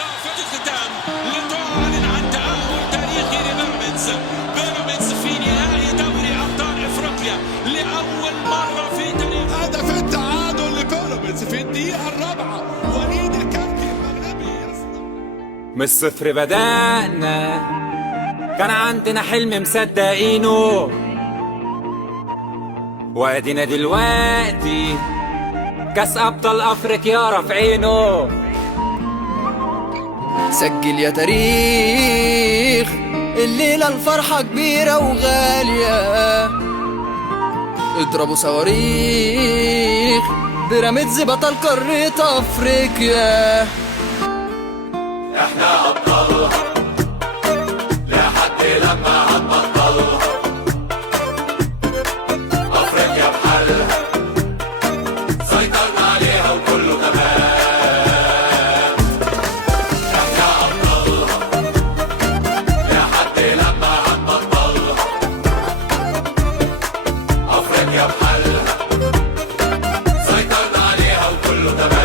صافة الختام لتعلن عن تأهل تاريخي لبيراميدز. بيراميدز في نهائي دوري أبطال إفريقيا لأول مرة في تاريخ. هدف التعادل لبيراميدز في الدقيقة الرابعة، وليد الكارتي المغربي يصنع. من الصفر بدأنا، كان عندنا حلم مصدقينه، وادينا دلوقتي كاس ابطال افريقيا رافعينه. سجل يا تاريخ، الليلة الفرحة كبيرة وغالية، اضربوا صواريخ، بيراميدز بطل قارة افريقيا. احنا ابطالها لحد لما هنبطلها، افريقيا بحالها سيطرنا عليها وكله تمام. احنا ابطالها لحد لما هنبطلها، افريقيا بحالها سيطرنا عليها وكله تمام.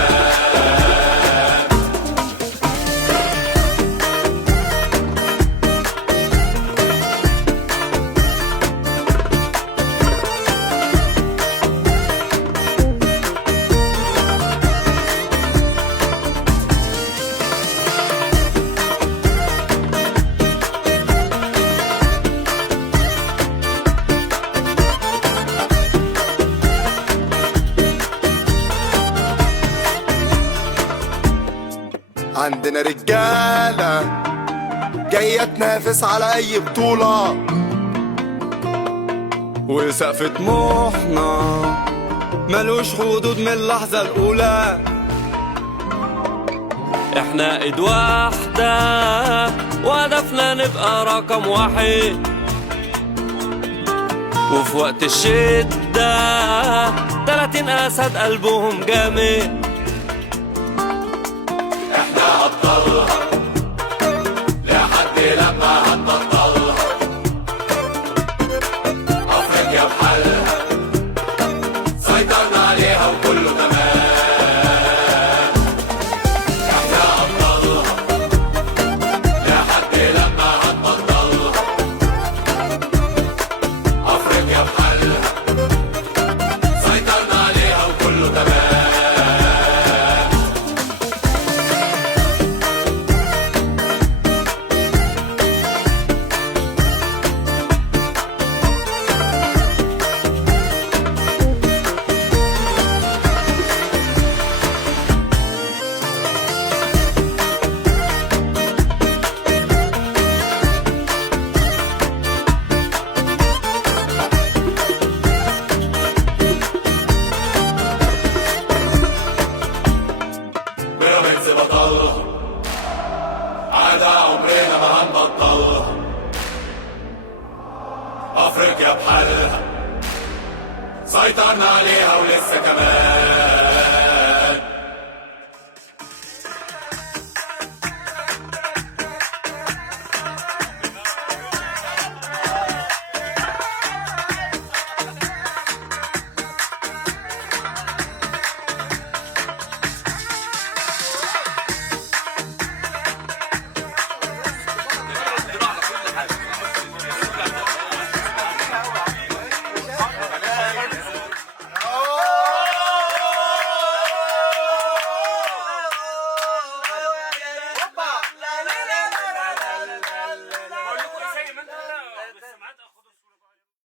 عندنا رجالة جاية تنافس على أي بطولة، وسقف طموحنا ملوش حدود من اللحظة الأولى. احنا ايد واحدة وهدفنا نبقى رقم واحد، وفي وقت الشدة 30 أسد قلبهم جامد. احنا ابطالها لحد لما هنبطلها، افريقيا بحالها سيطرنا عليها وكله تمام. احنا ابطالها لحد لما هنبطلها، افريقيا بحالها سيطرنا عليها وكله تمام. بيراميدز بطلها، عادة عمرنا ما هنبطلها، افريقيا بحالها سيطرنا عليها ولسه كمان.